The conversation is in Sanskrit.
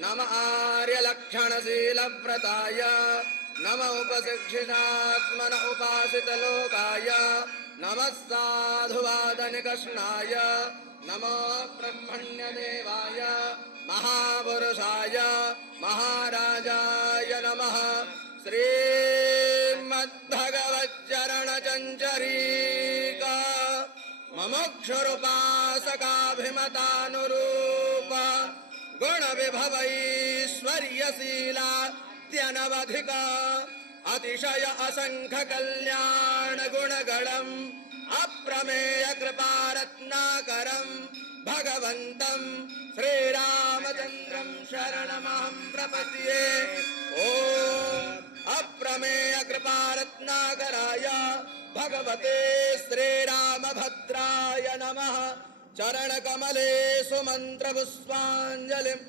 नम आर्यलक्षणशीलव्रताय नम उपशिक्षितात्मन उपासितलोकाय नमः साधुवादनिकृष्णाय नमो ब्रह्मण्यदेवाय महापुरुषाय महाराजाय नमः। श्रीमद्भगवच्चरणचञ्चरीका मुमुक्षुरुपासकाभिमतानुरूप गुणविभवैश्वर्यशीलाद्यनवधिक अतिशय असंख्य कल्याण गुणगणम् अप्रमेय कृपारत्नाकरम् भगवन्तं श्रीरामचन्द्रं शरणमहं प्रपद्ये। ओम अप्रमेय कृपारत्नाकराय भगवते श्रीरामभद्राय नमः। चरणकमले सुमन्त्रपुष्पाञ्जलिं